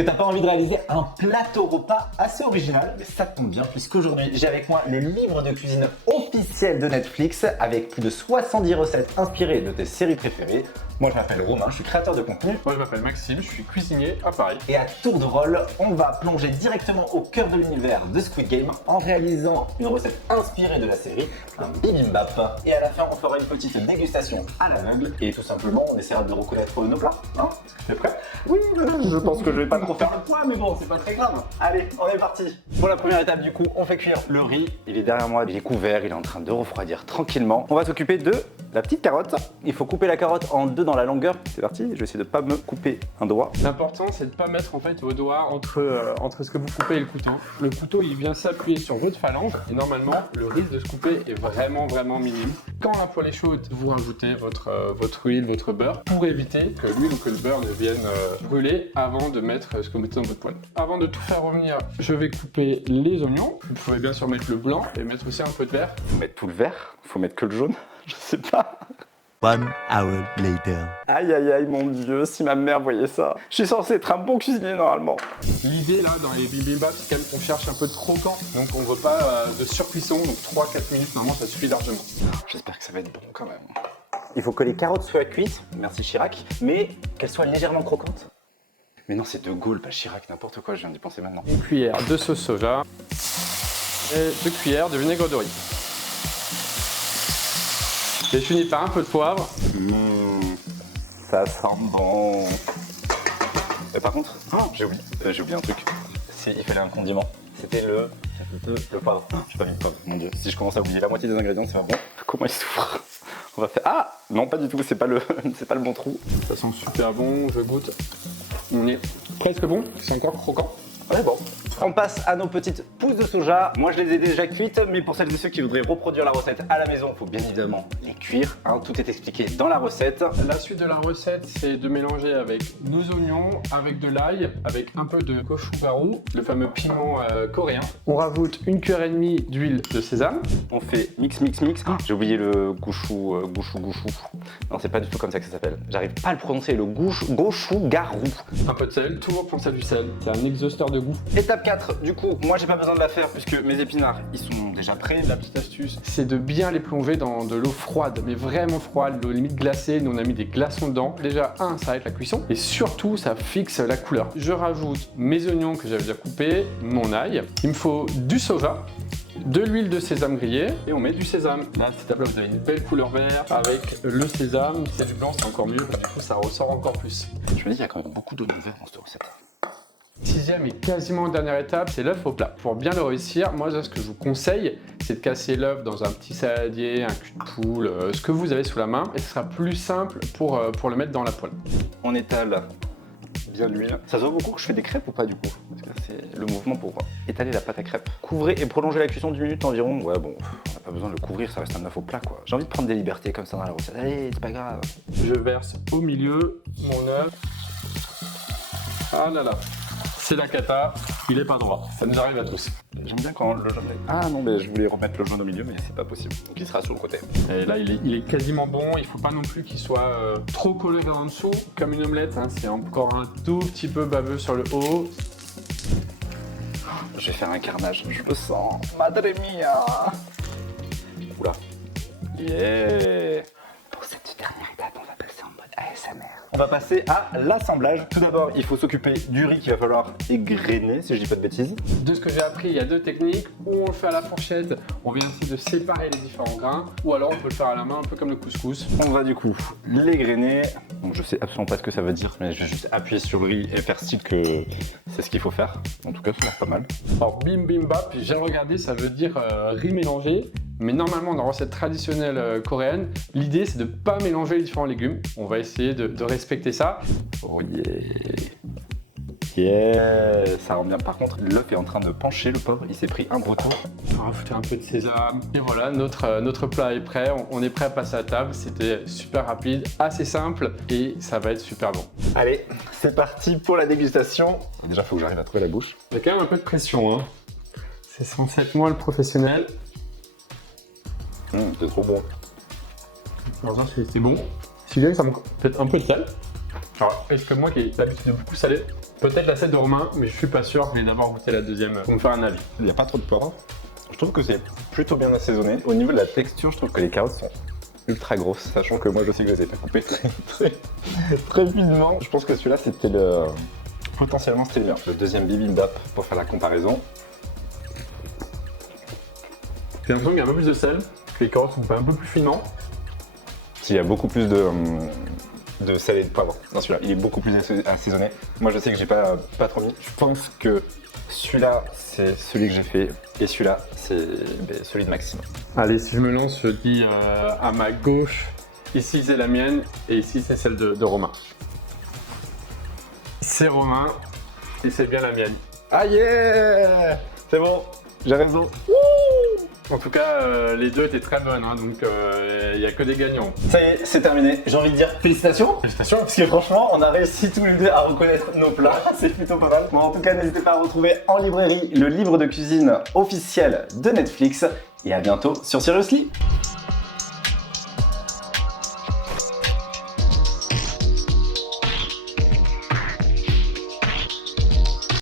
que t'as pas envie de réaliser un plateau repas assez original? Mais ça tombe bien, puisqu'aujourd'hui j'ai avec moi les livres de cuisine officiels de Netflix avec plus de 70 recettes inspirées de tes séries préférées. Moi je m'appelle Romain, je suis créateur de contenu. Moi je m'appelle Maxime, je suis cuisinier à Paris. Et à tour de rôle, on va plonger directement au cœur de l'univers de Squid Game en réalisant une recette inspirée de la série, un bibimbap. Et à la fin, on fera une petite dégustation à l'aveugle et tout simplement, on essaiera de reconnaître nos plats. Hein? T'es prêt? Oui, je pense que je vais pas trop faire le poids, mais bon, c'est pas très grave. Allez, on est parti. Pour la première étape, du coup, on fait cuire le riz. Il est derrière moi, il est couvert, il est en train de refroidir tranquillement. On va s'occuper de la petite carotte. Il faut couper la carotte en deux dans la longueur. C'est parti, je vais essayer de pas me couper un doigt. L'important c'est de ne pas mettre en fait vos doigts entre ce que vous coupez et le couteau. Le couteau il vient s'appuyer sur votre phalange et normalement le risque de se couper est vraiment minime. Quand la poêle est chaude, vous rajoutez votre huile, votre beurre pour éviter que l'huile ou que le beurre ne vienne brûler avant de mettre ce que vous mettez dans votre poêle. Avant de tout faire revenir, je vais couper les oignons. Vous pouvez bien sûr mettre le blanc et mettre aussi un peu de vert. Faut mettre tout le vert, faut mettre que le jaune, je sais pas. 1 hour later. Aïe aïe aïe mon dieu, si ma mère voyait ça. Je suis censé être un bon cuisinier normalement. L'idée là dans les bibimbap c'est quand même qu'on cherche un peu de croquant. Donc on veut pas de surcuisson, donc 3-4 minutes normalement ça suffit largement. J'espère que ça va être bon quand même. Il faut que les carottes soient cuites, merci Chirac, mais qu'elles soient légèrement croquantes. Mais non, c'est De Gaulle, pas Chirac, n'importe quoi, je viens d'y penser maintenant. Une cuillère de sauce soja et 2 cuillères de vinaigre de riz. Et je finis par un peu de poivre. Ça sent bon. Et par contre, j'ai oublié un truc. Il fallait un condiment. C'était le poivre. J'ai pas mis de poivre, mon dieu. Si je commence à oublier la moitié des ingrédients, c'est pas bon. Comment il souffre? On va faire. Ah non, pas du tout, c'est pas le bon trou. Ça sent super bon, je goûte. On est presque bon, c'est encore croquant. Ouais, bon. On passe à nos petites pousses de soja. Moi, je les ai déjà cuites, mais pour celles et ceux qui voudraient reproduire la recette à la maison, il faut bien évidemment les cuire. Hein, tout est expliqué dans la recette. La suite de la recette, c'est de mélanger avec nos oignons, avec de l'ail, avec un peu de gochujang, le fameux piment coréen. On rajoute 1 cuillère et demie d'huile de sésame. On fait mix. J'ai oublié le gouchou. Non, c'est pas du tout comme ça que ça s'appelle. J'arrive pas à le prononcer, le gochougarou. Un peu de sel, toujours penser à du sel. C'est un exhausteur de goût. Étape 4, du coup, moi j'ai pas besoin de la faire puisque mes épinards, ils sont déjà prêts. La petite astuce, c'est de bien les plonger dans de l'eau froide, mais vraiment froide, l'eau limite glacée. Nous on a mis des glaçons dedans. Déjà, ça arrête la cuisson et surtout, ça fixe la couleur. Je rajoute mes oignons que j'avais déjà coupés, mon ail. Il me faut du soja, de l'huile de sésame grillée et on met du sésame. Là, cette étape-là, vous avez une belle couleur verte avec le sésame. Si c'est du blanc, c'est encore mieux parce que du coup, ça ressort encore plus. Je me dis, il y a quand même beaucoup d'oignons verts dans cette recette. Sixième et quasiment dernière étape, c'est l'œuf au plat. Pour bien le réussir, moi ce que je vous conseille, c'est de casser l'œuf dans un petit saladier, un cul de poule, ce que vous avez sous la main, et ce sera plus simple pour le mettre dans la poêle. On étale bien l'huile. Ça se voit beaucoup que je fais des crêpes ou pas du coup? Parce que c'est le mouvement pour étaler la pâte à crêpes. Couvrez et prolongez la cuisson d'1 minute environ. Ouais bon, on n'a pas besoin de le couvrir, ça reste un œuf au plat quoi. J'ai envie de prendre des libertés comme ça dans la recette. Allez, c'est pas grave. Je verse au milieu mon œuf. Ah là là. C'est la cata, il est pas droit. Ça nous arrive à tous. J'aime bien quand le jaune est... Ah non, mais je voulais remettre le jaune au milieu, mais c'est pas possible. Donc il sera sur le côté. Et là, il est quasiment bon. Il faut pas non plus qu'il soit trop collé en dessous, comme une omelette. Hein. C'est encore un tout petit peu baveux sur le haut. Je vais faire un carnage. Je le sens. Madre mia. Oula. Yeah. Pour cette dernière étape, on va passer en mode ASMR. On va passer à l'assemblage. Tout d'abord, il faut s'occuper du riz qu'il va falloir égrener, si je dis pas de bêtises. De ce que j'ai appris, il y a 2 techniques. Ou on le fait à la fourchette, on vient essayer de séparer les différents grains. Ou alors on peut le faire à la main, un peu comme le couscous. On va du coup l'égrener. Donc je sais absolument pas ce que ça veut dire, mais je vais juste appuyer sur le riz et faire style que c'est ce qu'il faut faire. En tout cas, ça a l'air pas mal. Alors bibimbap, j'ai regardé, ça veut dire riz mélangé. Mais normalement, dans la recette traditionnelle coréenne, l'idée c'est de ne pas mélanger les différents légumes. On va essayer de respecter ça. Oh yeah. Yeah, ça rend bien. Par contre, l'œuf est en train de pencher, le pauvre. Il s'est pris un gros tour. On va rajouter un peu de sésame. Et voilà, notre plat est prêt. On est prêt à passer à table. C'était super rapide, assez simple et ça va être super bon. Allez, c'est parti pour la dégustation. Déjà, il faut que j'arrive à trouver la bouche. Il y a quand même un peu de pression. Hein. C'est censé être moi le professionnel. C'est trop bon. Alors ça, c'est bon. Si bien que ça manque peut-être un peu de sel. Alors, est-ce que moi qui ai l'habitude de beaucoup saler, Peut-être l'assiette de Romain, mais je suis pas sûr. Je vais d'abord goûter la deuxième pour me faire un avis. Il n'y a pas trop de poivre. Je trouve que c'est plutôt bien assaisonné. Au niveau de la texture, je trouve que les carottes sont ultra grosses, sachant que moi je sais que je les ai fait couper très finement. Je pense que celui-là c'était le... Potentiellement c'était le meilleur. Le deuxième bibimbap pour faire la comparaison. J'ai l'impression qu'il y a un peu plus de sel, que les carottes sont un peu plus finement. Il y a beaucoup plus de sel et de poivre dans celui-là. Il est beaucoup plus assaisonné. Moi je sais que j'ai pas trop mis. Je pense que celui-là c'est celui que j'ai fait et celui-là c'est celui de Maxime. Allez, si je me lance, je dis à ma gauche, ici c'est la mienne et ici c'est celle de Romain. C'est Romain et c'est bien la mienne. Ah yeah! C'est bon, j'ai raison. En tout cas, les deux étaient très bonnes, hein, donc il n'y a que des gagnants. Ça y est, c'est terminé. J'ai envie de dire félicitations. Félicitations. Parce que franchement, on a réussi tous les deux à reconnaître nos plats. C'est plutôt pas mal. Bon, en tout cas, n'hésitez pas à retrouver en librairie le livre de cuisine officiel de Netflix. Et à bientôt sur Seriously.